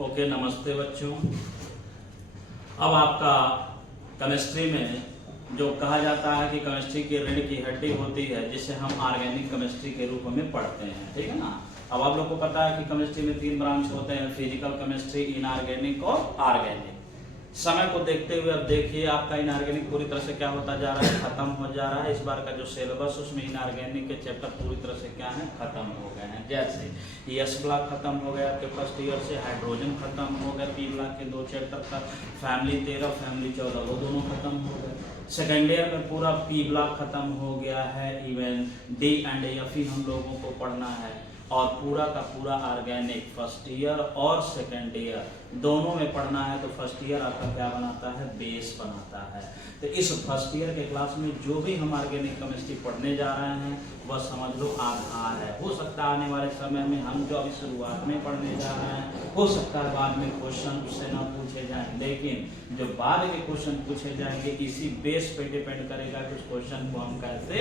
Okay, नमस्ते बच्चों। अब आपका केमिस्ट्री में जो कहा जाता है कि केमिस्ट्री की रीढ़ की हड्डी होती है, जिसे हम ऑर्गेनिक केमिस्ट्री के रूप में पढ़ते हैं, ठीक है ना। अब आप लोग को पता है कि केमिस्ट्री में 3 ब्रांच होते हैं, फिजिकल केमिस्ट्री, इनऑर्गेनिक और ऑर्गेनिक। समय को देखते हुए अब देखिए आपका इनऑर्गेनिक पूरी तरह से क्या होता जा रहा है, खत्म हो जा रहा है। इस बार का जो सिलेबस उसमें इनऑर्गेनिक के चैप्टर पूरी तरह से क्या है, खत्म हो गए हैं। जैसे एस ब्लॉक खत्म हो गया आपके फर्स्ट ईयर से, हाइड्रोजन खत्म हो गया, पी ब्लॉक के 2 चैप्टर का, फैमिली 13 फैमिली 14 वो दोनों खत्म हो गए। सेकेंड ईयर में पूरा पी ब्लॉक खत्म हो गया है, इवन डी एंड एफ ही हम लोगों को पढ़ना है। और पूरा का पूरा ऑर्गेनिक फर्स्ट ईयर और सेकेंड ईयर दोनों में पढ़ना है। तो फर्स्ट ईयर आपका क्या बनाता है, बेस बनाता है। तो इस फर्स्ट ईयर के क्लास में जो भी हम ऑर्गेनिक केमिस्ट्री पढ़ने जा रहे हैं वह समझ लो आधार है। हो सकता है आने वाले समय में हम जो अभी शुरुआत में पढ़ने जा रहे हैं, हो सकता है बाद में क्वेश्चन उससे ना पूछे जाएं, लेकिन जो बाद के क्वेश्चन पूछे जाएंगे इसी बेस पे डिपेंड करेगा कि उस क्वेश्चन को हम कैसे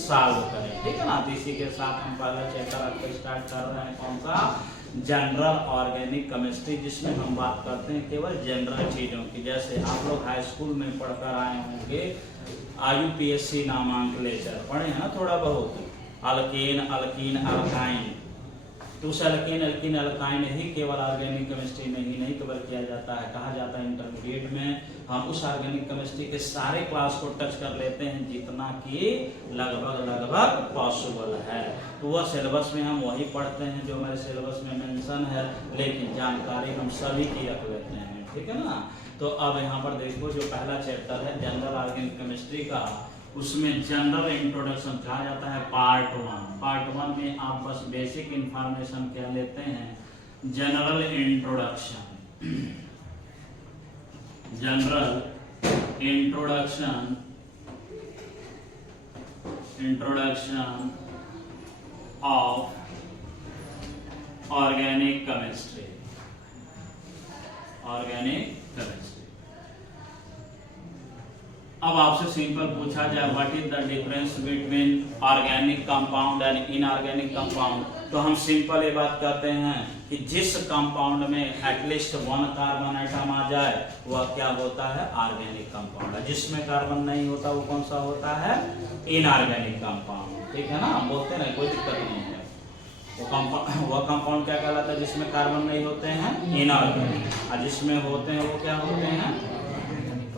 सॉल्व करें, ठीक है ना। तो इसी के साथ हम पहला चैप्टर आपको स्टार्ट कर रहे हैं, कौन सा, जनरल ऑर्गेनिक केमिस्ट्री, जिसमें हम बात करते हैं केवल जनरल चीजों की। जैसे आप लोग हाई स्कूल में पढ़कर आए होंगे, IUPAC नामांक लेकर पढ़े हैं ना थोड़ा बहुत, अल्केन, अल्कीन, अल्काइन। तो उस अल्केन, अल्कीन, अल्काइन ही केवल ऑर्गेनिक केमिस्ट्री में ही नहीं कवर किया जाता है। कहा जाता है इंटरमीडिएट में हम उस ऑर्गेनिक केमिस्ट्री के सारे क्लास को टच कर लेते हैं जितना कि लगभग पॉसिबल है। तो वह सिलेबस में हम वही पढ़ते हैं जो हमारे सिलेबस में मेंशन है, लेकिन जानकारी हम सभी की रख लेते हैं, ठीक है ना। तो अब यहाँ पर देखो जो पहला चैप्टर है जनरल ऑर्गेनिक केमिस्ट्री का, उसमें जनरल इंट्रोडक्शन कहा जाता है पार्ट 1। पार्ट 1 में आप बस बेसिक इंफॉर्मेशन क्या लेते हैं, general introduction, general introduction, introduction of organic chemistry, organic chemistry. अब आपसे सिंपल पूछा जाए what is the difference between organic compound and inorganic compound, तो हम सिंपल ये बात कहते हैं कि जिस कंपाउंड में एटलीस्ट 1 कार्बन आइटम आ जाए वह क्या होता है, ऑर्गेनिक कंपाउंड है। जिसमें कार्बन नहीं होता वो कौन सा होता है, इनऑर्गेनिक कंपाउंड, ठीक है ना। बोलते ना, कोई दिक्कत नहीं है। वह कंपाउंड क्या कहलाता है जिसमें कार्बन नहीं होते हैं, इनऑर्गेनिक, और जिसमें होते हैं वो क्या होते हैं,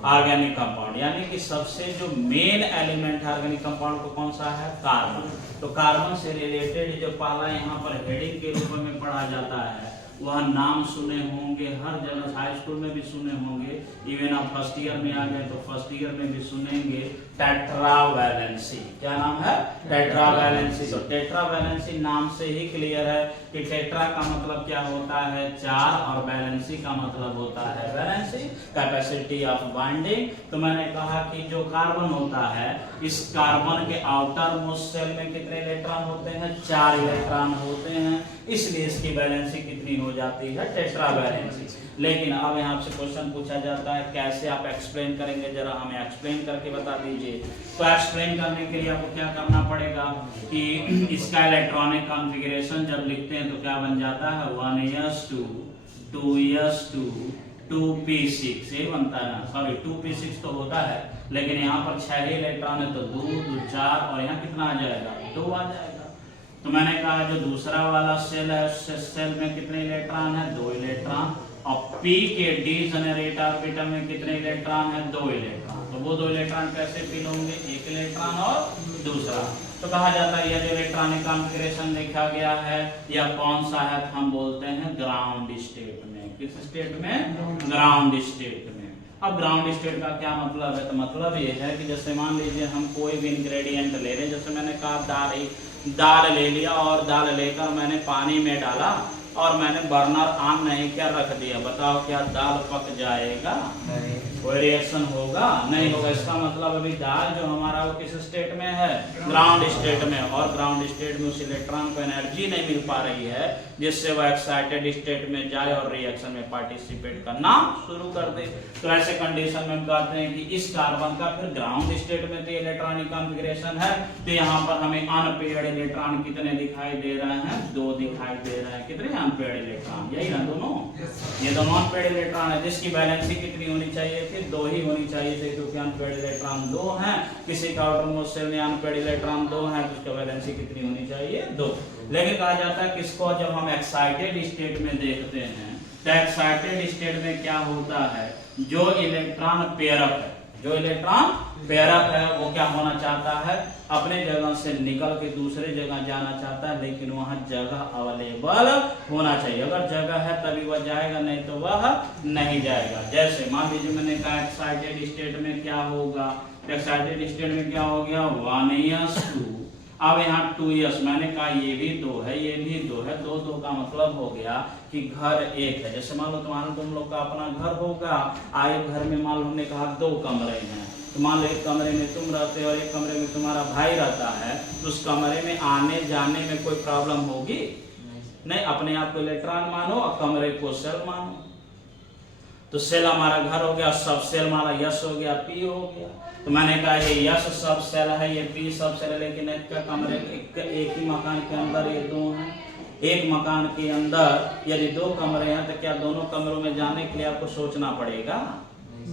ऑर्गेनिक कंपाउंड। यानी कि सबसे जो मेन एलिमेंट है ऑर्गेनिक कंपाउंड को कौन सा है, कार्बन। तो कार्बन से रिलेटेड जो पहला यहाँ पर हेडिंग के रूप में पढ़ा जाता है वह नाम सुने होंगे, हर जगह हाई स्कूल में भी सुने होंगे, इवन आप फर्स्ट ईयर में आ गए तो फर्स्ट ईयर में भी सुनेंगे, टेट्रावैलेंसी। क्या नाम है, टेट्रावैलेंसी। तो टेट्रावैलेंसी नाम से ही क्लियर है कि टेट्रा का मतलब क्या होता है, 4, और वैलेंसी का मतलब होता है वैलेंसी, कैपेसिटी ऑफ बाइंडिंग। तो मैंने कहा कि जो कार्बन होता है, इस कार्बन के आउटर मोस्ट शेल में कितने इलेक्ट्रॉन होते हैं, 4 इलेक्ट्रॉन होते हैं, इसलिए इसकी वैलेंसी कितनी हो जाती है, टेट्रावैलेंसी। लेकिन अब यहाँ से क्वेश्चन पूछा जाता है कैसे आप एक्सप्लेन करेंगे, जरा हमें एक्सप्लेन करके बता दीजिए। तो एक्सप्लेन करने के लिए आपको क्या करना पड़ेगा कि इसका इलेक्ट्रॉनिक कॉन्फ़िगरेशन जब लिखते हैं तो क्या बन जाता है, 1s2 2s2 2p6, ये बनता है ना, सॉरी 2p6 तो होता है, लेकिन यहाँ पर 6 ही इलेक्ट्रॉन है तो 2 2 4, और यहाँ कितना आ जाएगा, 2 आ जाएगा। तो मैंने कहा जो दूसरा वाला सेल है उस सेल में कितने इलेक्ट्रॉन है, 2 इलेक्ट्रॉन, और p के डीजेनरेट ऑर्बिटल में कितने इलेक्ट्रॉन है, 2 इलेक्ट्रॉन। तो वो 2 इलेक्ट्रॉन कैसे फिल होंगे, 1 इलेक्ट्रॉन और दूसरा। तो कहा जाता है यह जो इलेक्ट्रॉनिक कॉन्फ़िगरेशन लिखा गया है यह कौन सा है, हम बोलते हैं ग्राउंड स्टेट में। किस स्टेट में, ग्राउंड स्टेट में। अब ग्राउंड स्टेट का क्या मतलब है, तो मतलब ये है कि जैसे मान लीजिए हम कोई भी इंग्रेडिएंट ले रहे हैं, जैसे मैंने कहा दाल ले लिया, और दाल लेकर मैंने पानी में डाला और मैंने बर्नर ऑन नहीं क्या रख दिया, बताओ क्या दाल पक जाएगा, नहीं। कोई रिएक्शन होगा, नहीं होगा। इसका मतलब अभी दाल जो हमारा वो किस स्टेट में है, ग्राउंड स्टेट में, और ग्राउंड स्टेट में उस इलेक्ट्रॉन को एनर्जी नहीं मिल पा रही है जिससे वह एक्साइटेड स्टेट में जाए और रिएक्शन में पार्टिसिपेट करना शुरू कर दे। तो ऐसे कंडीशन में हम कहते हैं कि इस कार्बन का फिर ग्राउंड स्टेट में तो इलेक्ट्रॉनिक कॉन्फ़िगरेशन है, तो यहाँ पर हमें अनपेयर्ड इलेक्ट्रॉन कितने दिखाई दे रहे हैं, 2 दिखाई दे रहे हैं। कितने अनपेयर्ड इलेक्ट्रॉन, यही ना दोनों, ये दोनों अनपेयर्ड इलेक्ट्रॉन है जिसकी वैलेंसी कितनी होनी चाहिए थी, 2 ही होनी चाहिए थी, क्योंकि अनपेयर्ड इलेक्ट्रॉन 2 हैं। किसी का आउटरमोस्ट शेल में अनपेयर्ड इलेक्ट्रॉन 2 है तो उसका वैलेंसी कितनी होनी चाहिए, 2। लेकिन कहा जाता है किसको, जब हम एक्साइटेड स्टेट में देखते हैं तो एक्साइटेड स्टेट में क्या होता है, जो इलेक्ट्रॉन पेयर अप है, जो इलेक्ट्रॉन पेयर अप है वो क्या होना चाहता है, अपने जगह से निकल के दूसरे जगह जाना चाहता है, लेकिन वहां जगह अवेलेबल होना चाहिए। अगर जगह है तभी वह जाएगा, नहीं तो वह नहीं जाएगा। जैसे मान लीजिए मैंने कहा एक्साइटेड स्टेट में क्या होगा, एक्साइटेड स्टेट में क्या हो गया 1s2, अब यहाँ 2s, मैंने कहा ये भी 2 है, ये भी 2 है, 2 का मतलब हो गया कि घर एक है। जैसे मान लो तुम लोग का अपना घर होगा, आए घर में मान लो हमने कहा 2 कमरे हैं, तो मान लो एक कमरे में तुम रहते हो और एक कमरे में तुम्हारा भाई रहता है, तो उस कमरे में आने जाने में कोई प्रॉब्लम होगी नहीं। अपने आप को इलेक्ट्रॉन मानो और कमरे को सेल मानो, तो सेल हमारा घर हो गया, सब सेल हमारा यस हो गया, पी हो गया। तो मैंने कहा ये यस सब सेल है, ये पी सब सेल है, लेकिन एक कमरे एक ही मकान के अंदर ये 2 हैं। एक मकान के अंदर यदि 2 कमरे हैं तो क्या दोनों कमरों में जाने के लिए आपको सोचना पड़ेगा?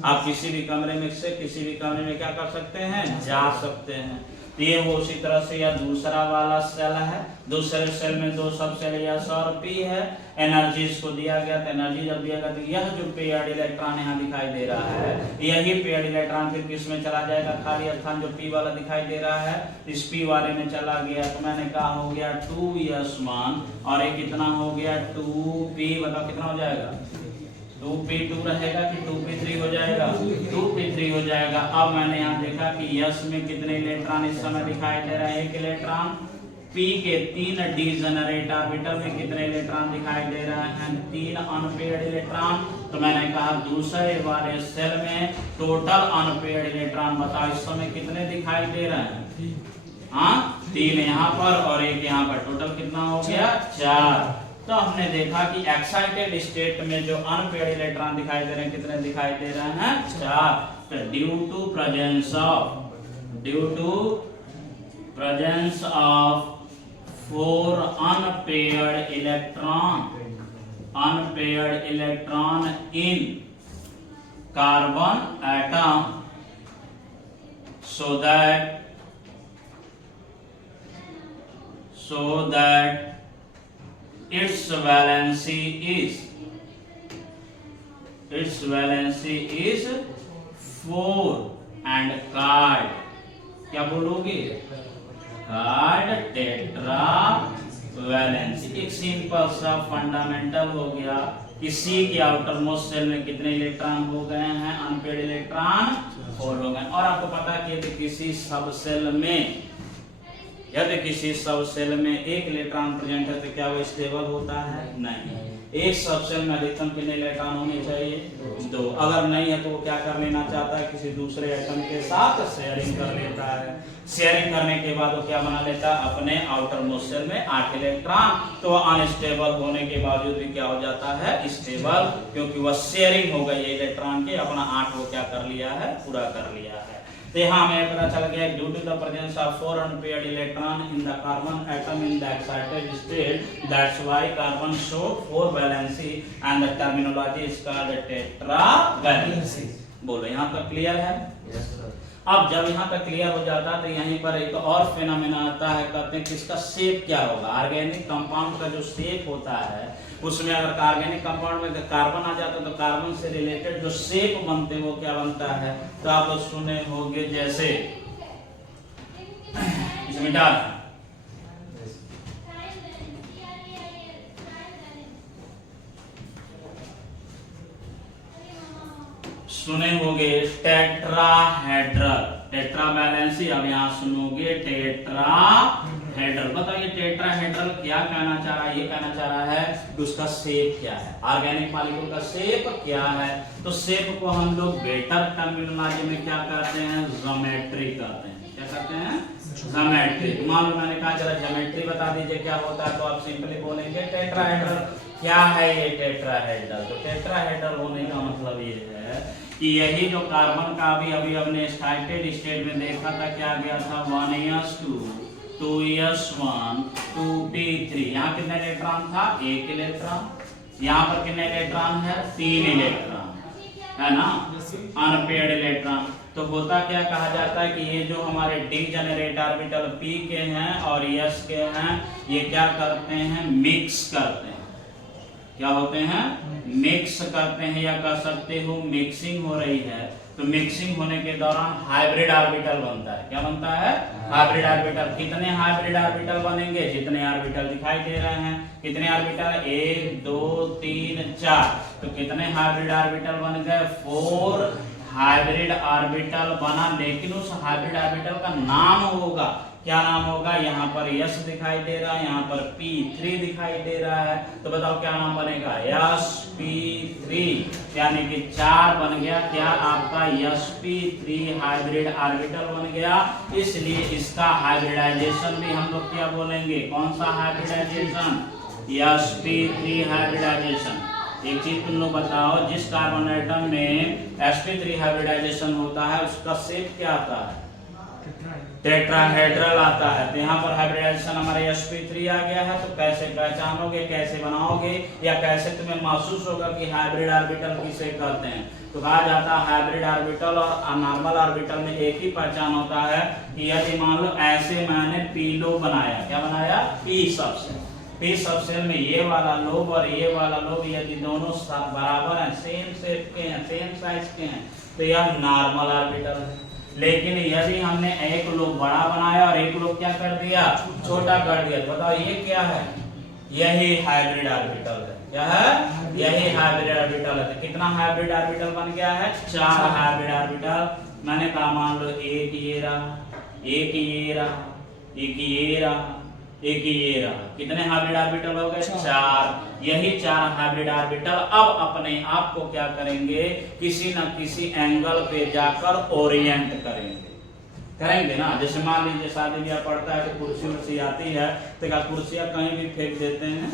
आप किसी भी कमरे में से किसी भी कमरे में क्या कर सकते हैं, जा सकते हैं। तो ये वो उसी तरह से यह दूसरा वाला सेल है, दूसरे सेल में 2 सब सेल यस और पी है, एनर्जी इसको दिया गया, तो एनर्जी जब दिया गया तो यह जो पेयर्ड इलेक्ट्रॉन यहाँ दिखाई दे रहा है, यही पेयर्ड इलेक्ट्रॉन फिर किस में चला जाएगा, खाली स्थान जो पी वाला दिखाई दे रहा है इस पी वाले में चला गया। तो मैंने कहा हो गया 2s1 और एक कितना हो गया 2p, मतलब कितना हो जाएगा 2p2 रहेगा कि 2p3 हो जाएगा, 2p3 हो जाएगा। अब मैंने यहाँ देखा कि यस में कितने इलेक्ट्रॉन इस समय दिखाई दे रहा है, 1 इलेक्ट्रॉन। पी के 3 डीजेनरेट ऑर्बिटल में कितने इलेक्ट्रॉन दिखाई दे रहे हैं, 3 अनपेयर्ड इलेक्ट्रॉन। तो मैंने कहा दूसरे वाले सेल में टोटल अनपेयर्ड इलेक्ट्रॉन बताओ इस समय कितने दिखाई दे रहे हैं, हाँ 3 यहाँ पर और 1 यहाँ पर, टोटल कितना हो गया 4। तो हमने देखा कि एक्साइटेड स्टेट में जो अनपेयर्ड इलेक्ट्रॉन दिखाई दे रहे हैं कितने दिखाई दे रहे हैं 4। तो due to presence of 4 unpaired electron in carbon atom, so that its valency is 4 and card, क्या बोलोगे, कार्ड टेट्रा वैलेंसी। एक सिंपल सा फंडामेंटल हो गया कि सी के आउटर मोस्ट सेल में कितने इलेक्ट्रॉन हो गए हैं, अनपेयर्ड इलेक्ट्रॉन 4 हो गए। और आपको पता है कि यदि किसी सब सेल में 1 इलेक्ट्रॉन प्रेजेंट है तो क्या वो स्टेबल होता है, नहीं। एक सब सेल में अधिकतम कितने इलेक्ट्रॉन होने चाहिए, 2। अगर नहीं है तो वो क्या कर लेना चाहता है, किसी दूसरे एटम के साथ शेयरिंग कर लेता है। शेयरिंग करने के बाद वो क्या बना लेता है, अपने आउटर मोस्ट सेल में 8 इलेक्ट्रॉन। तो अनस्टेबल होने के बावजूद भी क्या हो जाता है, स्टेबल, क्योंकि वह शेयरिंग हो गई है इलेक्ट्रॉन के, अपना 8 वो क्या कर लिया है, पूरा कर लिया है। तो यहाँ हमें पता चल गया due to the presence of 4 unpaired electron in the carbon atom in the excited state, that's why carbon show 4 valency and the terminology is called tetra valency. बोलो यहाँ तक क्लियर है? Yes sir. अब जब यहाँ तक क्लियर हो जाता है तो यहीं पर एक और फेनोमेना आता है, कहते हैं कि इसका शेप क्या होगा। ऑर्गेनिक कंपाउंड का जो शेप होता है उसमें अगर ऑर्गेनिक कंपाउंड में कार्बन आ जाता है तो कार्बन से रिलेटेड जो शेप बनते हैं वो क्या बनता है, तो आप लोग सुने होंगे जैसे इसमें डाल सुने होंगे टेट्राहेड्रल, टेट्रा वैलेंसी। अब यहाँ सुनोगे टेट्राहेड्रल। बताइए टेट्राहेड्रल क्या कहना चाह रहा है, ये कहना चाह रहा है कि उसका शेप क्या है, ऑर्गेनिक मॉलिक्यूल का शेप क्या है। तो शेप को हम लोग बेटर टर्मिनोलॉजी में क्या कहते हैं, ज्योमेट्री कहते हैं। क्या कहते हैं, ज्योमेट्री। मान लो मैंने कहा जरा ज्योमेट्री बता दीजिए क्या होता है, तो आप सिंपली बोलेंगे टेट्राहेड्रल। क्या है ये टेट्राहेड्रल? तो टेट्राहेड्रल होने का मतलब ये है कि यही जो कार्बन का अभी हमने एक्साइटेड स्टेट में देखा था, क्या गया था 1s2 2s1 2p3, यहाँ कितने इलेक्ट्रॉन था? 1 इलेक्ट्रॉन। यहाँ पर कितने इलेक्ट्रॉन है? 3 इलेक्ट्रॉन, है ना, अनपेयर्ड इलेक्ट्रॉन। तो होता क्या कहा जाता है कि ये जो हमारे डीजेनरेट ऑर्बिटल p के हैं और s के हैं, ये क्या करते हैं? मिक्स करते हैं। क्या होते हैं? मिक्स करते हैं, या कह सकते हो मिक्सिंग हो रही है। तो मिक्सिंग होने के दौरान हाइब्रिड ऑर्बिटल बनता है। क्या बनता है? Hybrid orbital. कितने हाइब्रिड ऑर्बिटल बनेंगे? जितने ऑर्बिटल दिखाई दे रहे हैं। कितने ऑर्बिटल? 1 2 3 4। तो कितने हाइब्रिड ऑर्बिटल बन गए? 4 हाइब्रिड ऑर्बिटल बना। लेकिन उस हाइब्रिड ऑर्बिटल का नाम होगा, क्या नाम होगा? यहाँ पर s दिखाई दे रहा है, यहाँ पर p3 दिखाई दे रहा है। तो बताओ क्या नाम बनेगा? sp3, यानी कि 4 बन गया। क्या आपका sp3 हाइब्रिड ऑर्बिटल बन गया। इसलिए इसका हाइब्रिडाइजेशन भी हम लोग क्या बोलेंगे? कौन सा हाइब्रिडाइजेशन? sp3 hybridisation. एक चीज तुम लोग बताओ, जिस कार्बन एटम में sp3 हाइब्रिडाइजेशन होता है उसका शेप क्या आता है? टेट्राहेड्रल आता है। तो यहाँ पर हाइब्रिडाइजेशन हमारे sp3 आ गया है। तो कैसे पहचानोगे, कैसे बनाओगे, या कैसे तुम्हें महसूस होगा कि हाइब्रिड ऑर्बिटल किसे कहते हैं? तो कहा जाता है हाइब्रिड ऑर्बिटल और नॉर्मल ऑर्बिटल में एक ही पहचान होता है कि यदि मान लो ऐसे मैंने p लोब बनाया। क्या बनाया? p subshell. p सबसेल में ये वाला लोब और ये वाला लोब यदि दोनों बराबर हैं, सेम शेप के हैं, सेम साइज के हैं, तो यह नॉर्मल ऑर्बिटल है। लेकिन यदि हमने एक लोब बड़ा बनाया और एक लोब क्या कर दिया? छोटा कर दिया, तो बताओ ये क्या है? यही हाइब्रिड ऑर्बिटल है। क्या है? यही हाइब्रिड ऑर्बिटल है। तो कितना हाइब्रिड ऑर्बिटल बन गया है? 4 हाइब्रिड ऑर्बिटल। मैंने कहा मान लो एक ये रहा, एक ये रहा, एक ये रहा, एक ये रहा। कितने हाइब्रिड ऑर्बिटल हो गए? 4। यही 4 हाइब्रिड ऑर्बिटल अब अपने आप को क्या करेंगे? किसी न किसी एंगल पे जाकर ओरिएंट करेंगे ना। जैसे मान लीजिए शादी ब्याह पड़ता है तो कुर्सी उर्सी आती है, तो क्या कुर्सियां कहीं भी फेंक देते हैं?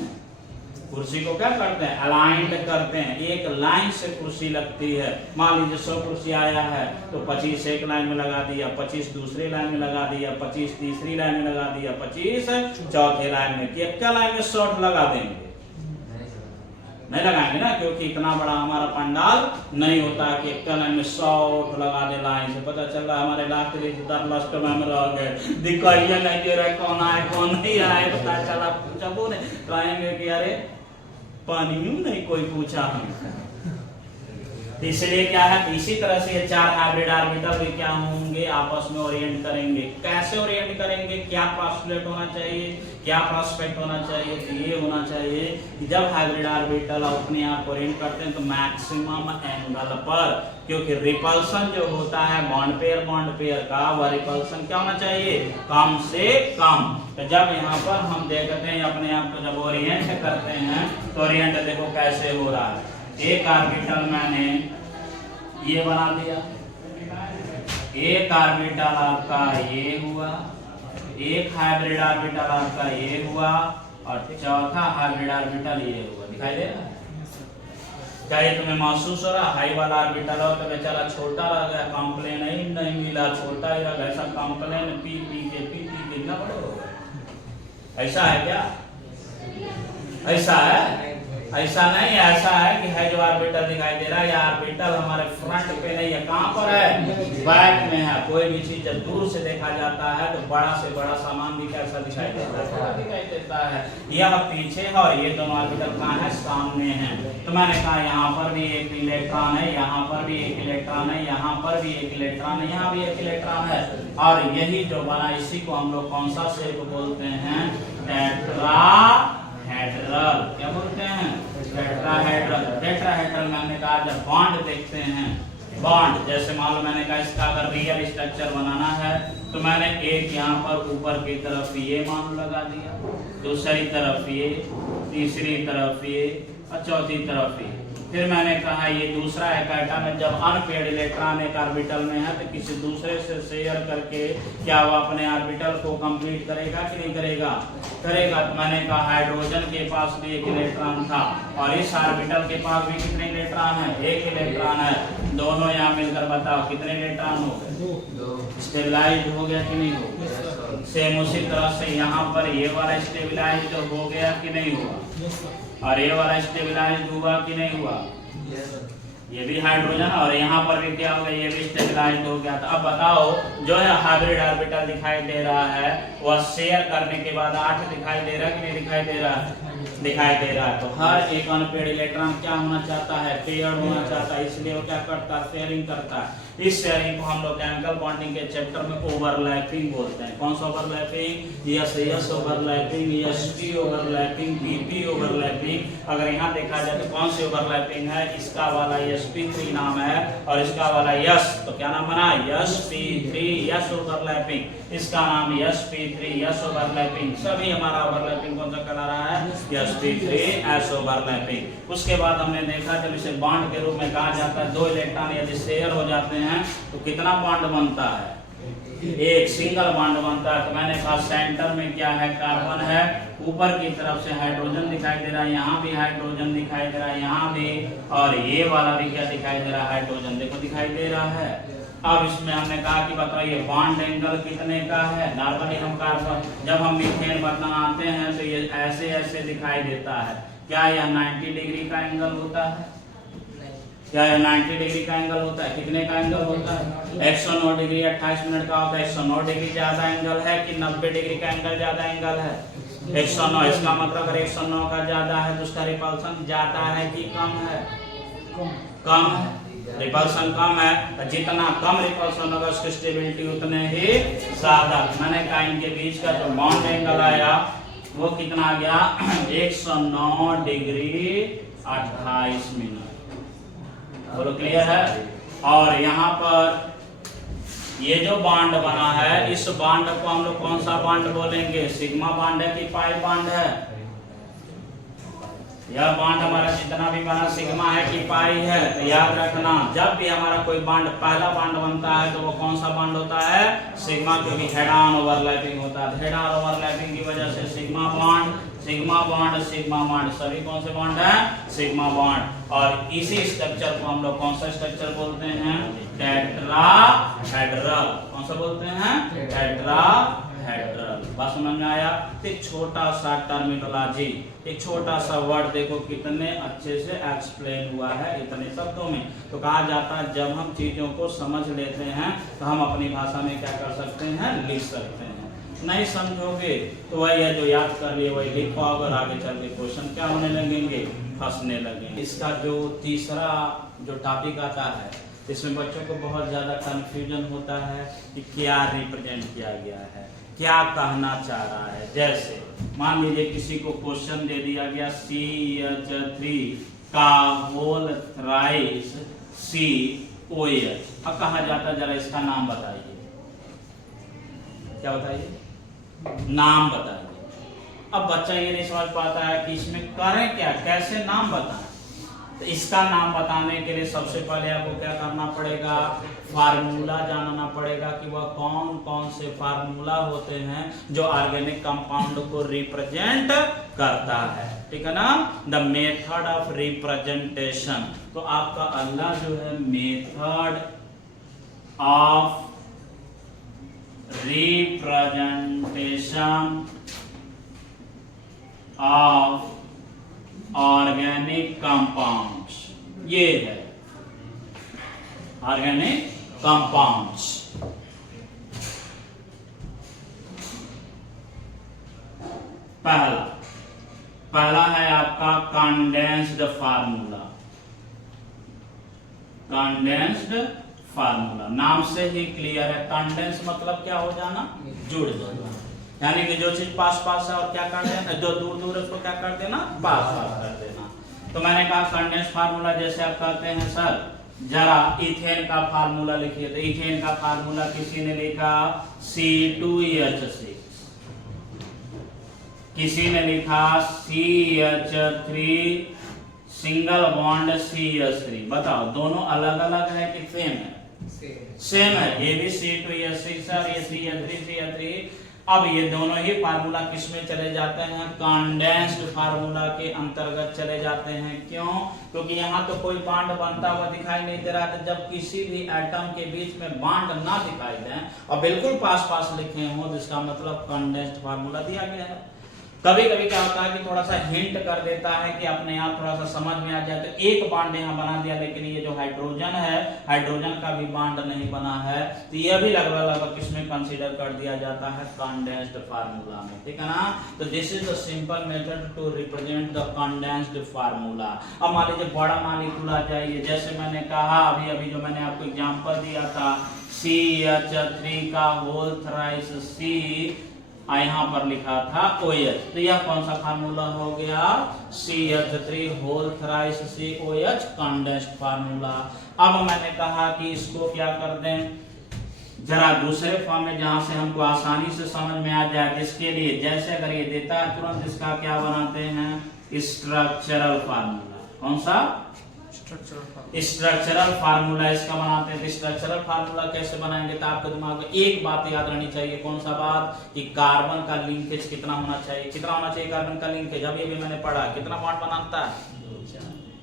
कुर्सी को क्या करते हैं? अलाइंड करते हैं। एक लाइन से कुर्सी लगती है। मान लीजिए 100 कुर्सी आया है तो 25 एक लाइन में लगा दिया, 25 दूसरी लाइन में लगा दिया, 25 तीसरी लाइन में लगा दिया, 25 चौथे लाइन में। क्या लाइन में शॉर्ट लगा देंगे? नहीं लगाएंगे ना, क्योंकि इतना बड़ा हमारा पंडाल नहीं होता है कि एक लाइन में 100 लगा दे लाइन से। पता चल रहा हमारे लास्ट रिश्तेदार लास्ट में रह गए, दिखाइए नहीं दे रहा कौन आए कौन नहीं आए। पता चला पूछा बोले कहेंगे कि अरे पानी नहीं कोई पूछा हम। इसलिए क्या है? इसी तरह से ये 4 हाइब्रिड ऑर्बिटल भी क्या होंगे? आपस में ओरिएंट करेंगे। कैसे ओरिएंट करेंगे? क्या पोस्टुलेट होना चाहिए, क्या प्रोस्पेक्ट होना चाहिए? तो ये होना चाहिए कि जब हाइब्रिड ऑर्बिटल अपने आप ओरिएंट करते हैं तो मैक्सिमम एंगल पर, क्योंकि रिपल्सन जो होता है बॉन्ड पेयर का, वह रिपल्सन क्या होना चाहिए? कम से कम। तो जब यहाँ पर हम देखते हैं अपने आप को जब ओरिएंट करते हैं तो ओरिएंट देखो कैसे हो रहा है। एक ऑर्बिटल मैंने ये बना दिया, एक ऑर्बिटल आपका ये हुआ, एक हाइब्रिड ऑर्बिटल आपका ये हुआ, और चौथा हाइब्रिड ऑर्बिटल ये हुआ। दिखाई दे रहा है? क्या ये तुम्हें महसूस हो रहा? हाई वाला ऑर्बिटल हो तो बेचारा छोटा रह गया, कॉम्प्लेन ही नहीं मिला, छोटा ही रह गया। ऐसा कॉम्प्लेन पी के ना बड़े हो गए। ऐसा है क्या? ऐसा है? ऐसा नहीं, ऐसा है कि है जो ऑर्बिटल दिखाई दे रहा है, या ऑर्बिटल हमारे फ्रंट पे नहीं है, कहां पर है? बैक में है। कोई भी चीज जब दूर से देखा जाता है तो बड़ा से बड़ा सामान भी कैसा दिखाई देता है? बड़ा दिखाई देता है। यह पीछे है और ये दोनों ऑर्बिटल कहां है? सामने हैं। तो मैंने कहा यहाँ पर भी एक इलेक्ट्रॉन है, यहाँ पर भी एक इलेक्ट्रॉन है, यहाँ पर भी एक इलेक्ट्रॉन है, यहाँ भी एक इलेक्ट्रॉन है। और यही जो बना इसी को हम लोग कौन सा शेप बोलते हैं? टेट्राहेड्रल। क्या बोलते हैं? टेट्राहेड्रल। टेट्राहेड्रल में हमने कहा जब बॉन्ड देखते हैं, बॉन्ड जैसे मान लो मैंने कहा इसका अगर रियल स्ट्रक्चर बनाना है तो मैंने एक यहाँ पर ऊपर की तरफ ये मान लगा दिया, दूसरी तरफ ये, तीसरी तरफ ये और चौथी तरफ ये। फिर मैंने कहा ये दूसरा एक एटम है, जब अनपेयर्ड इलेक्ट्रॉन एक ऑर्बिटल में है तो किसी दूसरे से शेयर करके क्या वो अपने ऑर्बिटल को कंप्लीट करेगा कि नहीं करेगा? करेगा। तो मैंने कहा हाइड्रोजन के पास भी एक इलेक्ट्रॉन था और इस ऑर्बिटल के पास भी कितने इलेक्ट्रॉन है? एक इलेक्ट्रॉन है। दोनों यहाँ मिलकर बताओ कितने इलेक्ट्रॉन हो गए? स्टेबलाइज हो गया कि नहीं हो गया? सेम उसी तरह से यहाँ पर ये वाला स्टेबलाइज हो गया कि नहीं हुआ? और ये वाला स्टेबलाइज हुआ कि नहीं हुआ? ये भी हाइड्रोजन, और यहाँ पर भी क्या हो गया? ये भी स्टेबलाइज हो गया। तो अब बताओ जो है हाइब्रिड ऑर्बिटल दिखाई दे रहा है वह शेयर करने के बाद 8 दिखाई दे रहा है कि नहीं दिखाई दे रहा है? दिखाई दे रहा है। तो हर एक अनपेयर्ड इलेक्ट्रॉन क्या होना चाहता है? पेयर्ड होना चाहता है, इसलिए वो क्या करता है? शेयरिंग करता है। इस शेयरिंग को हम लोग केमिकल बॉन्डिंग के चैप्टर में ओवरलैपिंग बोलते हैं। कौन सा overlapping? S overlapping, ST overlapping, PP overlapping. अगर यहाँ देखा जाए तो कौन सी ओवरलैपिंग है? इसका वाला sp3 नाम है और इसका वाला यस, तो क्या नाम बना? sp3 yes overlapping. इसका नाम sp3 यस ओवरलैपिंग। सभी हमारा ओवरलैपिंग कौन सा कहला रहा है? sp3 S overlapping. उसके बाद हमने देखा जब इसे बॉन्ड के रूप में कहा जाता है, दो इलेक्ट्रॉन यदि शेयर हो जाते हैं तो कितना बॉन्ड बनता है? एक सिंगल बॉन्ड बनता है। तो मैंने कहा सेंटर में क्या है? कार्बन है। ऊपर की तरफ से हाइड्रोजन दिखाई दे रहा है, यहाँ भी हाइड्रोजन दिखाई दे रहा है, यहाँ भी, और ये वाला भी क्या दिखाई दे रहा है? हाइड्रोजन। देखो दिखाई दे रहा है। अब इसमें हमने कहा कि बताइए बॉन्ड एंगल कितने का है? नॉर्मली हम कार्बन जब हम मीथेन बनाते हैं तो ये ऐसे ऐसे दिखाई देता है। क्या यह 90 डिग्री का एंगल होता है? क्या यह 90 डिग्री का एंगल होता है? कितने का एंगल होता है? 109 डिग्री 28 मिनट का होता है। 109 डिग्री ज्यादा एंगल है कि 90 डिग्री का एंगल ज्यादा एंगल है? 109। इसका मतलब अगर 109 का ज्यादा है तो उसका रिपल्सन ज्यादा है कि कम है? कम है। रिपल्सन कम है, तो जितना कम रिपल्सन होगा उसकी स्टेबिलिटी उतने ही ज्यादा। मैंने कहा इनके बीच का जो बॉन्ड एंगल आया वो कितना आ गया? 109 डिग्री 28 मिनट। बोलो क्लियर है? और यहाँ पर ये जो बॉन्ड बना है, इस बॉन्ड को हम लोग कौन सा बॉन्ड बोलेंगे? सिग्मा बॉन्ड है कि पाई बॉन्ड है? यह बॉन्ड हमारा जितना भी बना सिग्मा है कि पाई है? तो याद रखना जब भी हमारा कोई बॉन्ड पहला बॉन्ड बनता है तो वो कौन सा बॉन्ड होता है? सिग्मा, क्योंकि हेड ऑन ओवरलैपिंग होता है। हेड ऑन ओवरलैपिंग की वजह से sigma bond, sigma bond, sigma bond, सभी कौन से बॉन्ड है? Sigma bond. और इसी स्ट्रक्चर को हम लोग कौन सा स्ट्रक्चर बोलते हैं? टेट्राहेड्रल। कौन सा बोलते हैं? टेट्राहेड्रल। बात समझ में आया? एक छोटा सा टर्मिनोलॉजी, एक छोटा सा वर्ड देखो कितने अच्छे से एक्सप्लेन हुआ है इतने शब्दों में। तो कहा जाता है जब हम चीजों को समझ लेते हैं तो हम अपनी भाषा में क्या कर सकते हैं? लिख सकते हैं। नहीं समझोगे तो वही है जो याद कर लिए वही लिख पाओगे और आगे चल के क्वेश्चन क्या होने लगेंगे? फंसने लगेंगे। इसका जो तीसरा जो टॉपिक आता है इसमें बच्चों को बहुत ज्यादा कंफ्यूजन होता है कि क्या रिप्रेजेंट किया गया है, क्या कहना चाह रहा है। जैसे मान लीजिए किसी को क्वेश्चन दे दिया गया CH3 का होल थ्राइस COH। अब कहा जाता है जरा इसका नाम बताइए। क्या बताइए? नाम बताइए। अब बच्चा ये नहीं समझ पाता है कि इसमें करें क्या, कैसे नाम बताएं। तो इसका नाम बताने के लिए सबसे पहले आपको क्या करना पड़ेगा? फार्मूला जानना पड़ेगा कि वह कौन कौन से फार्मूला होते हैं जो ऑर्गेनिक कंपाउंड को रिप्रेजेंट करता है। ठीक है ना? The method of representation. तो आपका अगला जो है method of representation of organic compounds, ये है ऑर्गेनिक कंपाउंड्स। पहला है आपका कंडेंस्ड फार्मूला। कंडेंस्ड फार्मूला नाम से ही क्लियर है। कंडेंस मतलब क्या हो जाना? जुड़ जाना। यानी कि जो चीज पास पास है और क्या कर देना, जो दूर दूर है उसको क्या कर देना? पास पास कर देना। तो मैंने कहा कंडेंस फार्मूला जैसे आप कहते हैं सर जरा इथेन का फार्मूला लिखिए। तो इथेन का फार्मूला किसी ने लिखा C2H6, किसी ने लिखा CH3 सिंगल बॉन्ड CH3। बताओ दोनों अलग अलग है कि सेम है? सेम है। ये भी C2H6 और ये CH3 अब ये दोनों ही फार्मूला किसमें चले जाते हैं, कंडेंस्ड फार्मूला के अंतर्गत चले जाते हैं। क्यों? क्योंकि यहाँ तो कोई बॉन्ड बनता हुआ दिखाई नहीं दे रहा था। जब किसी भी एटम के बीच में बॉन्ड ना दिखाई दे और बिल्कुल पास पास लिखे हो, जिसका मतलब कंडेंस्ड फार्मूला दिया गया है। कभी कभी क्या होता है कि थोड़ा सा हिंट कर देता है कि अपने आप थोड़ा सा समझ में आ जाए, तो एक बॉन्ड यहाँ बना दिया, लेकिन ये जो हाइड्रोजन है, हाइड्रोजन का भी बॉन्ड नहीं बना है, तो यह भी लगभग किसमें कंसीडर कर दिया जाता है, कंडेंस्ड फार्मूला में। ठीक है ना? तो this is the simple method to represent the condensed formula. अब मान लीजिए बड़ा मॉलिक्यूल आ जाइए, जैसे मैंने कहा अभी अभी जो मैंने आपको एग्जांपल दिया था, CH3 का होल थ्राइस C, यहाँ पर लिखा था OH, तो यह कौन सा फार्मूला हो गया, CH3 whole thrice COH, condensed formula. अब मैंने कहा कि इसको क्या कर दें, जरा दूसरे फॉर्म में जहां से हमको आसानी से समझ में आ जाए, जिसके लिए जैसे अगर ये देता है तुरंत इसका क्या बनाते हैं, स्ट्रक्चरल फार्मूला। कौन सा? स्ट्रक्चरल फार्मूला इसका बनाते हैं। स्ट्रक्चरल फार्मूला कैसे बनाएंगे, तो आपके दिमाग में एक बात याद रहनी चाहिए। कौन सा बात? कि कार्बन का लिंकेज कितना होना चाहिए, कितना होना चाहिए कार्बन का लिंकेज। अभी भी मैंने पढ़ा कितना बॉन्ड बनाता है,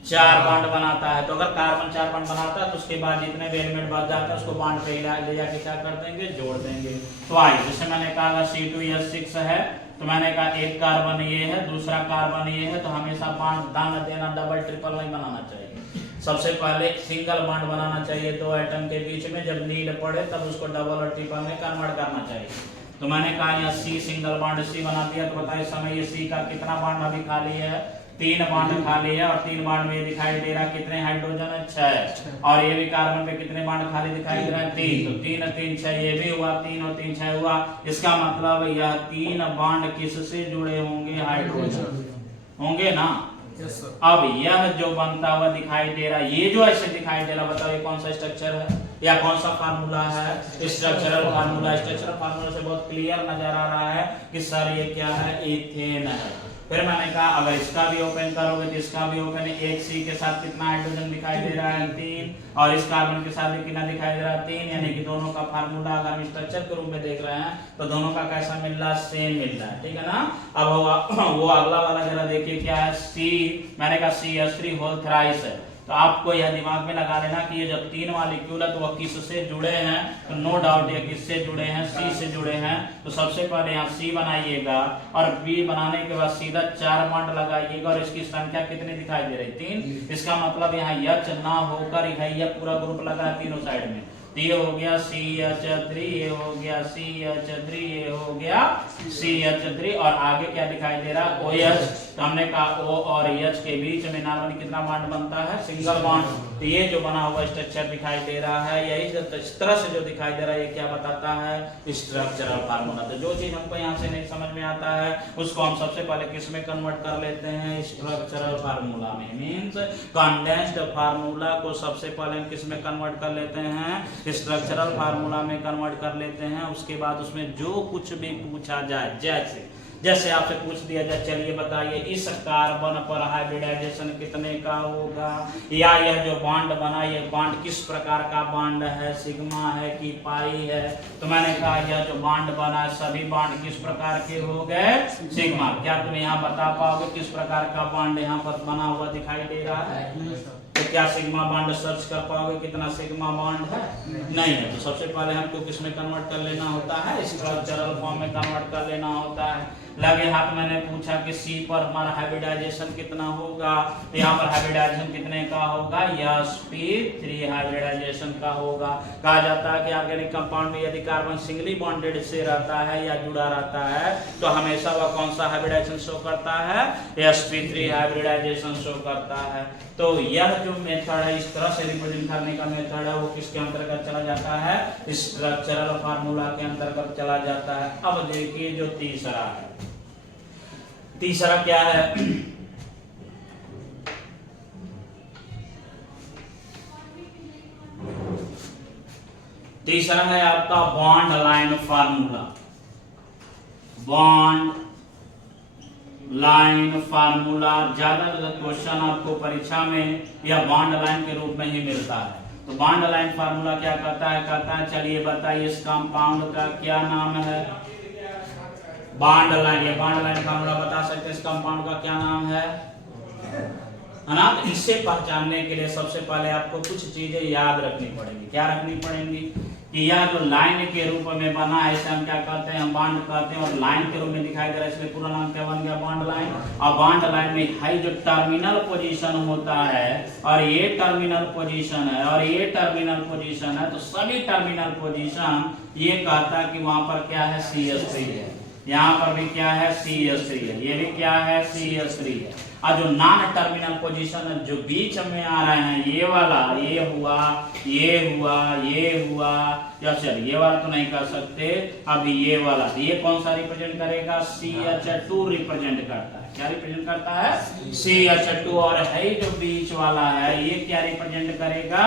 4 बॉन्ड बनाता है। तो अगर कार्बन 4 बॉन्ड बनाता है तो उसके बाद जितने भी एलिमेंट बच जाते हैं उसको बॉन्ड पे ले जाके क्या कर देंगे, जोड़ देंगे। तो आइए, जैसे मैंने कहा C2H6 है, तो मैंने कहा एक कार्बन ये है, दूसरा कार्बन ये है, तो हमेशा बॉन्ड दाना देना डबल ट्रिपल नहीं बनाना चाहिए। सबसे पहले सिंगल बॉन्ड बनाना चाहिए दो एटम के बीच में, जब नीड पड़े तब उसको डबल और ट्रिपल में कन्वर्ट करना चाहिए। तो मैंने कहा यहाँ C सिंगल बॉन्ड C बना दिया, तो बताइए समय ये C का कितना बॉन्ड अभी खाली है, 3 बॉन्ड खाली है, और 3 बॉन्ड में दिखाई दे रहा कितने हाइड्रोजन है, 6, और ये भी कार्बन पे कितने बॉन्ड खाली दिखाई दे रहा है, 3। तो 3 और 3 6, ये भी हुआ 3 और 3 6 हुआ। इसका मतलब यह 3 बॉन्ड किससे जुड़े होंगे, हाइड्रोजन होंगे ना। अब यह जो बनता हुआ दिखाई दे रहा है, ये जो ऐसे दिखाई दे रहा, बताओ ये कौन सा स्ट्रक्चर है या कौन सा फार्मूला है, स्ट्रक्चरल फार्मूला। स्ट्रक्चरल फार्मूला से बहुत क्लियर नजर आ रहा है कि सर ये क्या है, एथेन है। फिर मैंने कहा अगर इसका भी ओपन करोगे तो इसका भी ओपन है, एक C के साथ कितना हाइड्रोजन दिखाई दे रहा है, 3, और इस कार्बन के साथ भी कितना दिखाई दे रहा है, 3। यानी कि दोनों का फार्मूला अगर हम स्ट्रक्चर के रूप में देख रहे हैं तो दोनों का कैसा मिल रहा है, सेम मिल रहा है। ठीक है ना? अब वो अगला वाला जरा देखिए क्या है, C, मैंने कहा CH3 होल थ्राइस है। तो आपको यह दिमाग में लगा लेना कि ये जब 3 मॉलिक्यूल है तो वह किससे जुड़े हैं, तो नो डाउट ये किससे जुड़े हैं, C से जुड़े हैं। तो सबसे पहले यहाँ C बनाइएगा, और B बनाने के बाद सीधा 4 बॉन्ड लगाइएगा, और इसकी संख्या कितनी दिखाई दे रही, 3। इसका मतलब यहाँ H ना होकर यह पूरा ग्रुप लगा है तीनों साइड में। तो ये हो गया CH3, ये हो गया CH3, ये हो गया CH3, और आगे क्या दिखाई दे रहा है, OH। तो हमने कहा O और H के बीच में नॉर्मली कितना बॉन्ड बनता है, सिंगल बॉन्ड। तो ये जो बना हुआ स्ट्रक्चर दिखाई दे रहा है, यही इस तरह से जो दिखाई दे रहा है, ये क्या बताता है, स्ट्रक्चरल फार्मूला। तो जो चीज हमको यहाँ से नहीं समझ में आता है उसको हम सबसे पहले किस में कन्वर्ट कर लेते हैं, स्ट्रक्चरल फार्मूला में। मीन्स कंडेंस्ड फार्मूला को सबसे पहले हम किस में कन्वर्ट कर लेते हैं, स्ट्रक्चरल फार्मूला में कन्वर्ट कर लेते हैं। उसके बाद उसमें जो कुछ भी पूछा जाए, जैसे आपसे पूछ दिया जाए, चलिए बताइए इस कार्बन पर हाइब्रिडाइजेशन कितने का होगा, या यह जो बॉन्ड बना ये बॉन्ड किस प्रकार का बॉन्ड है, सिग्मा है कि पाई है। तो मैंने कहा यह जो बॉन्ड बना सभी बॉन्ड किस प्रकार के हो गए, सिग्मा। क्या तुम यहाँ बता पाओगे किस प्रकार का बॉन्ड यहाँ पर बना हुआ दिखाई दे रहा है? तो क्या सिग्मा बॉन्ड सर्च कर पाओगे कितना सिग्मा बॉन्ड है? नहीं है। तो सबसे पहले हमको किसमें कन्वर्ट कर लेना होता है, स्ट्रक्चरल फॉर्म में कन्वर्ट कर लेना होता है। लगे हाथ मैंने पूछा कि C पर हमारा हाइब्रिडाइजेशन कितना होगा, यहाँ पर हाइब्रिडाइजेशन कितने का होगा, sp3 हाइब्रिडाइजेशन का होगा। कहा जाता है कि ऑर्गेनिक कंपाउंड में यदि कार्बन सिंगली बॉन्डेड से रहता है या जुड़ा रहता है तो हमेशा वह कौन सा हाइब्रिडाइजेशन शो करता है, sp3 हाइब्रिडाइजेशन शो करता है। तो यह जो मेथड है, इस तरह से रिप्रेजेंट करने का मेथड है, वो किसके अंतर्गत चला जाता है, स्ट्रक्चरल फार्मूला के अंतर्गत चला जाता है। अब देखिए जो तीसरा है, तीसरा क्या है, तीसरा है आपका bond line formula. Bond line formula ज्यादा क्वेश्चन आपको परीक्षा में या बॉन्ड लाइन के रूप में ही मिलता है। तो बॉन्ड लाइन फार्मूला क्या कहता है, कहता है चलिए बताइए इस कंपाउंड का क्या नाम है, बॉन्ड लाइन, ये बॉन्ड लाइन फार्मूला बता सकते हैं इस कंपाउंड का क्या नाम है ना। तो इसे पहचानने के लिए सबसे पहले आपको कुछ चीजें याद रखनी पड़ेंगी। क्या रखनी पड़ेंगी कि यह जो लाइन के रूप में बना है इसे हम क्या कहते हैं, हम बॉन्ड कहते हैं, और लाइन के रूप में दिखाई दे रहा है इसलिए पूरा नाम क्या बन गया, बॉन्ड लाइन। और बॉन्ड लाइन में हाई जो टर्मिनल पोजीशन होता है और ये टर्मिनल पोजीशन है और ये टर्मिनल पोजीशन है, तो सभी टर्मिनल पोजीशन ये कहता है कि वहां पर क्या है, CH3 है। यहाँ पर भी क्या है, CH3 है, ये भी क्या है, CH3 है। और जो नॉन टर्मिनल पोजीशन है जो बीच में आ रहे हैं, ये वाला, ये हुआ, ये हुआ, ये हुआ, या चल ये वाला तो नहीं कर सकते, अभी ये वाला, ये कौन सा रिप्रेजेंट करेगा, CH2 रिप्रेजेंट करता है। क्या रिप्रेजेंट करता है, CH2। और है जो बीच वाला है ये क्या रिप्रेजेंट करेगा,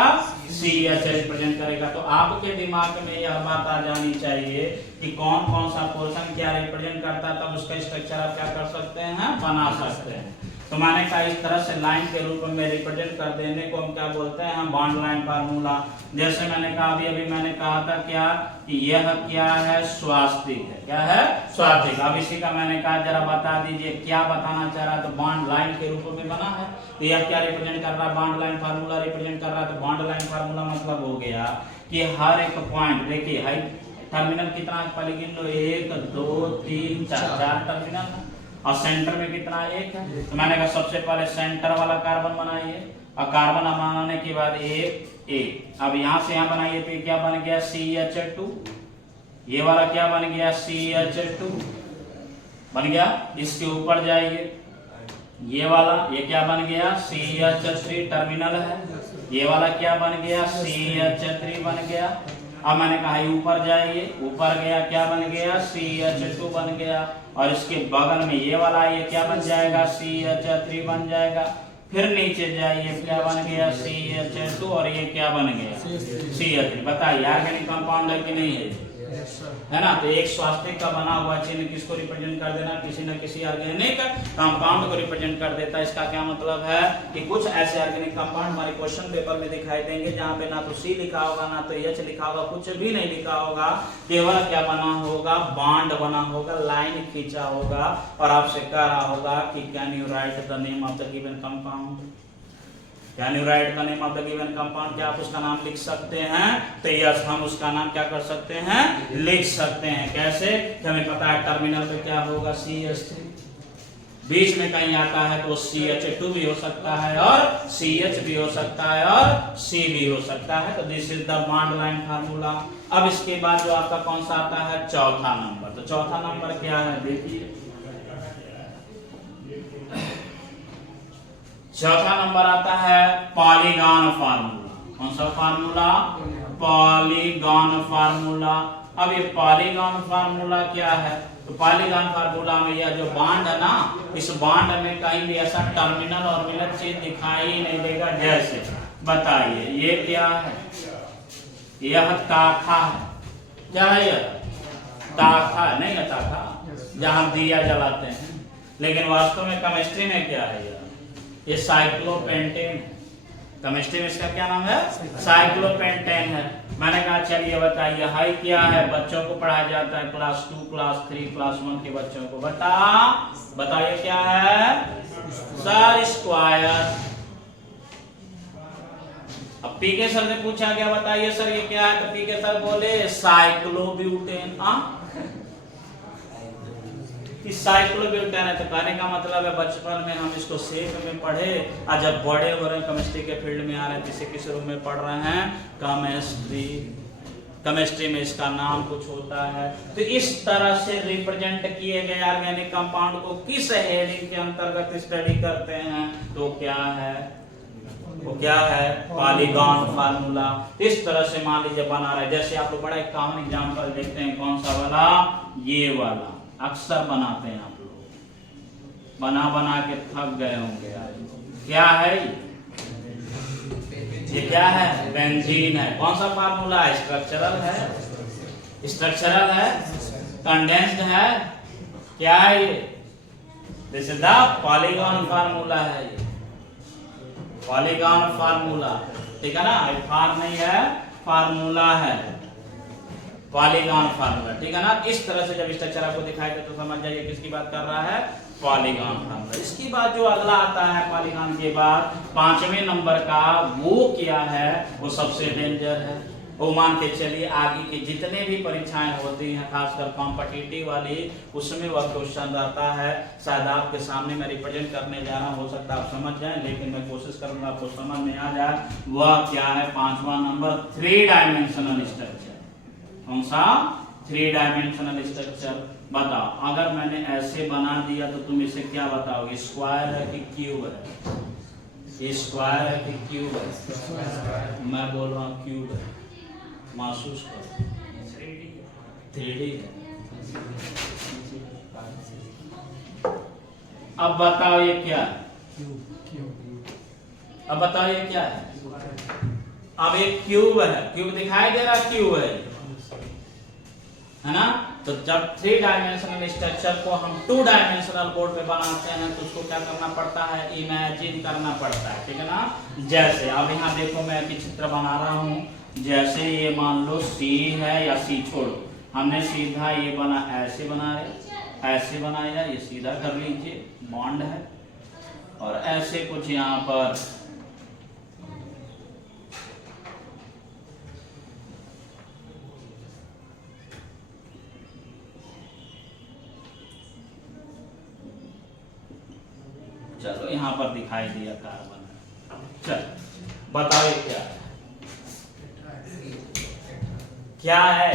CH रिप्रेजेंट करेगा। तो आपके दिमाग में यह बात आ जानी चाहिए कि कौन कौन सा पोर्शन क्या रिप्रेजेंट करता है, तब उसका स्ट्रक्चर आप क्या कर सकते हैं, बना सकते हैं। तो मैंने कहा इस तरह से लाइन के रूप में रिप्रेजेंट कर देने को हम क्या बोलते हैं, हम बॉन्ड लाइन फार्मूला। जैसे मैंने कहा अभी मैंने कहा था क्या कि यह क्या है, स्वास्तिक है। क्या है, स्वास्तिक। अब इसी का मैंने कहा जरा बता दीजिए क्या बताना चाह रहा है। तो बॉन्ड लाइन के रूप में बना है, तो यह क्या रिप्रेजेंट कर रहा है, बॉन्ड लाइन फार्मूला रिप्रेजेंट कर रहा है। तो बॉन्ड लाइन फार्मूला मतलब हो गया कि हर एक पॉइंट, देखिए हाई टर्मिनल कितना पहले गिन लो, 1 2 3 4 टर्मिनल है और सेंटर में कितना, 1 है। तो मैंने कहा सबसे पहले सेंटर वाला कार्बन बनाइए और कार्बन बनाने के बाद 1 1। अब यहां से यहां बनाइए तो क्या बन गया, CH2। ये वाला क्या बन गया, CH2 बन गया। इसके ऊपर जाइए, ये वाला ये क्या बन गया, CH3 टर्मिनल है। ये वाला क्या बन गया, CH3 बन गया। अब मैंने कहा ऊपर जाइए, ऊपर गया क्या बन गया, CH2 बन गया। और इसके बगल में ये वाला ये क्या बन जाएगा, CH3 बन जाएगा। फिर नीचे जाइए क्या बन गया, CH2 और ये क्या बन गया, CH3। बताइए ऑर्गेनिक कंपाउंड है कि नहीं है, है ना। तो एक स्वास्तिक का बना हुआ चिन्ह किसको रिप्रेजेंट कर देना, किसी न किसी ऑर्गेनिक कंपाउंड को रिप्रेजेंट कर देता है। इसका क्या मतलब है कि कुछ ऐसे ऑर्गेनिक कंपाउंड हमारे क्वेश्चन पेपर में दिखाई देंगे जहां पे ना तो C लिखा होगा ना तो H लिखा होगा, कुछ भी नहीं लिखा होगा, केवल क्या बना होगा, बॉन्ड बना होगा, लाइन खींचा होगा और आपसे कह रहा होगा कि can you right the name of the given compound, can you right the name of the given compound. क्या आप उसका नाम लिख सकते हैं, तो यस हम उसका नाम क्या कर सकते हैं, लिख सकते हैं। कैसे, कि हमें पता है टर्मिनल पे क्या होगा, CH3, बीच में कहीं आता है तो CH2 भी हो सकता है और CH भी हो सकता है और C भी हो सकता है। तो this is the bond line formula. अब इसके बाद जो आपका कौन सा आता है, चौथा नंबर। तो चौथा नंबर क्या है, देखिए चौथा नंबर आता है पॉलीगॉन फार्मूला। कौन सा फार्मूला, पॉलीगॉन फार्मूला। अब ये पॉलीगॉन फार्मूला क्या है, तो पॉलीगॉन फार्मूला में यह जो बॉन्ड है ना, इस बॉन्ड में कहीं भी ऐसा टर्मिनल और मिलत चीज दिखाई नहीं देगा। जैसे बताइए ये क्या है, यह ताखा है। क्या है यह, ताखा है, नहीं है ताखा जहां दिया जलाते हैं, लेकिन वास्तव में केमिस्ट्री में क्या है, ये साइक्लोपेंटेन। केमिस्ट्री में इसका क्या नाम है, साइक्लोपेंटेन है। मैंने कहा चलिए बताइए हाई क्या है, बच्चों को पढ़ाया जाता है क्लास 2 क्लास 3 क्लास 1 के बच्चों को। बताइए क्या है, सर स्क्वायर। अब पीके सर से पूछा गया बताइए सर ये क्या है, तो पीके सर बोले साइक्लोब्यूटेन। साइक्लोब्यूटेन है। तो कहने का मतलब है बचपन में हम इसको सेफ में पढ़े और जब बड़े हो रहे हैं केमिस्ट्री के फील्ड में आ रहे हैं, किसी किस रूम में पढ़ रहे हैं, केमिस्ट्री में इसका नाम कुछ होता है। तो इस तरह से रिप्रेजेंट किए गए ऑर्गेनिक कंपाउंड को किस हेडिंग के अंतर्गत स्टडी करते हैं, तो क्या है, वो क्या है, पॉलीगॉन फार्मूला। इस तरह से मान लीजिए बना रहा है। जैसे आप लोग बड़ा एक कॉमन एग्जांपल देखते हैं, कौन सा वाला, ये वाला अक्सर बनाते हैं आप लोग, बना के थक गए होंगे। क्या है ये, क्या है, बेंजीन है। कौन सा फार्मूला है, स्ट्रक्चरल है, स्ट्रक्चरल है, कंडेंस्ड है, क्या है ये, this is the polygon formula है, ये पॉलीगॉन फार्मूला। ठीक है ना, फार नहीं है, फार्मूला है, पॉलीगॉन फार्मूला, ठीक है ना। इस तरह से जब स्ट्रक्चर आपको दिखाई दे तो समझ जाइए किसकी बात कर रहा है, पॉलीगॉन फार्मूला। इसके बाद जो अगला आता है पॉलीगॉन के बाद 5वें नंबर का, वो क्या है, वो सबसे डेंजर है। वो मान के चलिए आगे की जितने भी परीक्षाएं होती हैं खासकर कॉम्पिटिटिव वाली, उसमें वह क्वेश्चन रहता है। शायद आपके सामने मैं रिप्रेजेंट करने जा रहा हूं, हो सकता है आप समझ जाएं, लेकिन मैं कोशिश करूंगा आपको समझ में आ जाए। वह क्या है 5वां नंबर, 3 डायमेंशनल स्ट्रक्चर। कौन सा, 3 डायमेंशनल स्ट्रक्चर। बताओ, अगर मैंने ऐसे बना दिया तो तुम इसे क्या बताओगे, स्क्वायर है कि क्यूब है? स्क्वायर है कि क्यूब है? मैं बोल रहा हूँ क्यूब है, महसूस करो। 3D है। अब बताओ ये क्या है, अब बताओ ये क्या है। अब एक क्यूब है, क्यूब दिखाई दे रहा, क्यूब है ना। तो जब 3 डायमेंशनल स्ट्रक्चर को हम 2 डायमेंशनल बोर्ड पे बनाते हैं तो उसको क्या करना पड़ता है, इमेजिन करना पड़ता है, ठीक है ना। जैसे अब यहाँ देखो मैं एक चित्र बना रहा हूँ, जैसे ये मान लो C है या C छोड़ो, हमने सीधा ये बना, ऐसे बना रहे, ऐसे बनाया, ये सीधा कर लीजिए, बॉन्ड है, और ऐसे कुछ यहाँ पर चलो यहाँ पर दिखाई दिया कार्बन। चल बताओ ये क्या है, क्या है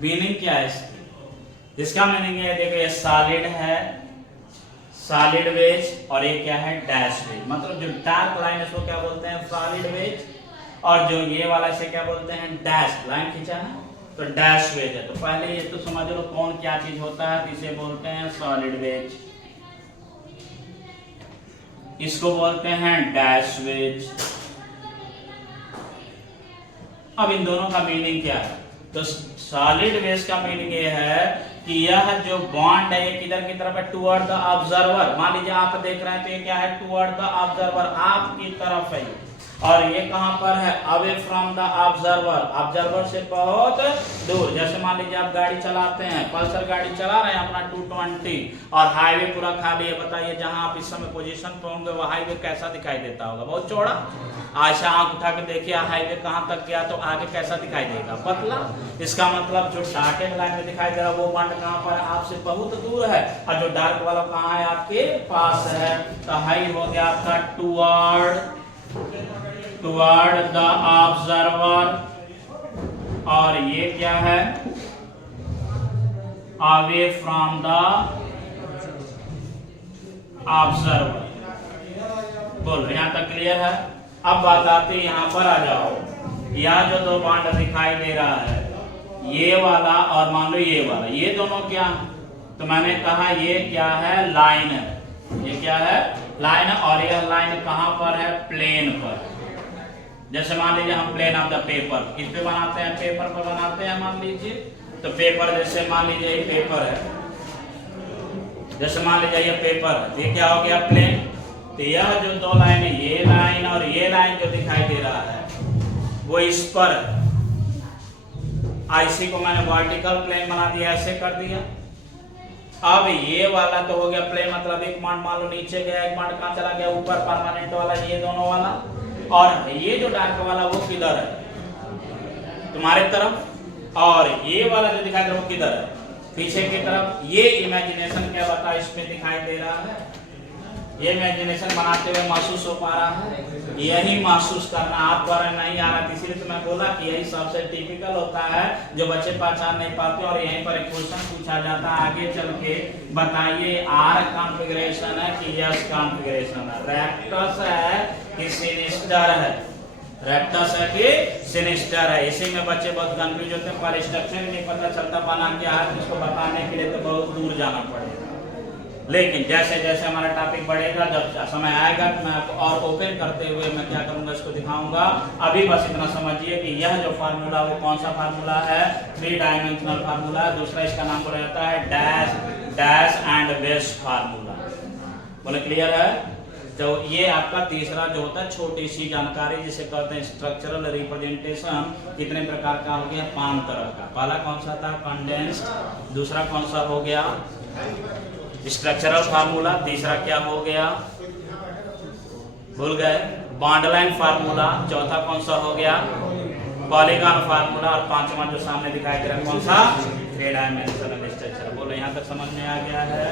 मीनिंग, क्या है इसकी? इसका मीनिंग है, देखो ये सॉलिड है, सॉलिड वेज, और ये क्या है, डैश वेज। मतलब जो डार्क लाइन है इसको क्या बोलते हैं, सॉलिड वेज, और जो ये वाला इसे क्या बोलते हैं, डैश लाइन खींचा है तो डैश वेज है। तो पहले ये तो समझ लो कौन क्या चीज होता है, तो इसे बोलते हैं सॉलिड वेज, इसको बोलते हैं डैश वेज। अब इन दोनों का मीनिंग क्या है, तो सॉलिड वेज का मीनिंग ये है कि यह जो बॉन्ड है ये किधर की तरफ है, टुवर्ड द ऑब्जर्वर। मान लीजिए आप देख रहे हैं तो ये क्या है, टुवर्ड द ऑब्जर्वर, आपकी तरफ है, और ये कहां पर है, away from the observer, observer से बहुत दूर। जैसे मान लीजिए आप गाड़ी चलाते हैं, पल्सर गाड़ी चला रहे हैं अपना 220, और हाईवे पूरा खाली है। बताइए जहां आप इस समय पोजीशन पे होंगे वो हाईवे कैसा दिखाई देता होगा, बहुत चौड़ा। ऐसा आंख उठा के देखिए हाईवे कहां तक गया, तो आगे कैसा दिखाई देगा, पतला। इसका मतलब जो डॉटेड लाइन में दिखाई दे रहा है वो बॉन्ड कहां पर है, आपसे बहुत दूर है, और जो डार्क वाला कहां है, आपके पास है। तो हाई हो गया आपका टुवर्ड द ऑब्जर्वर, और ये क्या है, अवे फ्रॉम द ऑब्जर्वर। बोलो यहां तक क्लियर है। अब बात आती है, यहां पर आ जाओ, यह जो दो बॉन्ड दिखाई दे रहा है, ये वाला और मान लो ये वाला, ये दोनों क्या, तो मैंने कहा ये क्या है, लाइन है, ये क्या है, लाइन है, और यह लाइन कहां पर है, प्लेन पर। जैसे मान लीजिए हम प्लेन ऑफ द पेपर किस पे बनाते हैं, पेपर पर बनाते हैं मान लीजिए। तो पेपर, जैसे मान लीजिए ये पेपर है, जैसे मान लीजिए ये पेपर है, ये क्या हो गया, प्लेन। तो यह जो दो लाइन है, ये लाइन और ये लाइन जो दिखाई दे रहा है वो इस पर, आईसी को मैंने वर्टिकल प्लेन बना दिया, ऐसे कर दिया। अब ये वाला तो हो गया प्लेन, मतलब एक मान लो नीचे गया, एक मान कहां चला गया, ऊपर, परमानेंट वाला, ये दोनों वाला। और ये जो डार्क वाला वो किधर है, तुम्हारे तरफ, और ये वाला जो दिखाई दे रहा है वो किधर है, पीछे की तरफ। ये इमेजिनेशन क्या बता इसमें दिखाई दे रहा है, ये इमेजिनेशन बनाते हुए महसूस हो पा रहा है, यही महसूस करना आप द्वारा नहीं आ रहा। इसीलिए तो मैं बोला कि यही सबसे टिपिकल होता है जो बच्चे पहचान नहीं पाते, और यहीं पर एक क्वेश्चन पूछा जाता है आगे चल के, बताइए आर कॉन्फ़िगरेशन है कि एस कॉन्फ़िगरेशन है, रेक्टस है कि सिनिस्टर है, रेक्टस है कि सिनिस्टर है। इसी में बच्चे बहुत कंफ्यूज होते हैं, पर स्ट्रक्चर नहीं पता चलता बना क्या है, इसको बताने के लिए तो बहुत दूर जाना पड़ेगा। लेकिन जैसे जैसे हमारा टॉपिक बढ़ेगा, जब समय आएगा तो मैं आपको और ओपन करते हुए मैं क्या करूंगा, इसको दिखाऊंगा। अभी बस इतना समझिए कि यह जो फार्मूला वो कौन सा फार्मूला है, 3 डायमेंशनल फार्मूला। दूसरा इसका नाम रहता है डैश एंड वेज फार्मूला। बोले क्लियर है। तो ये आपका तीसरा जो होता है छोटी सी जानकारी जिसे कहते हैं स्ट्रक्चरल रिप्रेजेंटेशन। कितने प्रकार का हो गया? 5 तरह का। पहला कौन सा था? कंडेंस्ड। दूसरा कौन सा हो गया? Structural formula. तीसरा क्या हो गया? भूल गए? Bond line formula. चौथा कौन सा हो गया? Polygon formula. और पांचवा जो सामने दिखाई दे रहा है कौन सा? 3 डायमेंशनल स्ट्रक्चर। बोलो यहाँ तक समझ में आ गया है?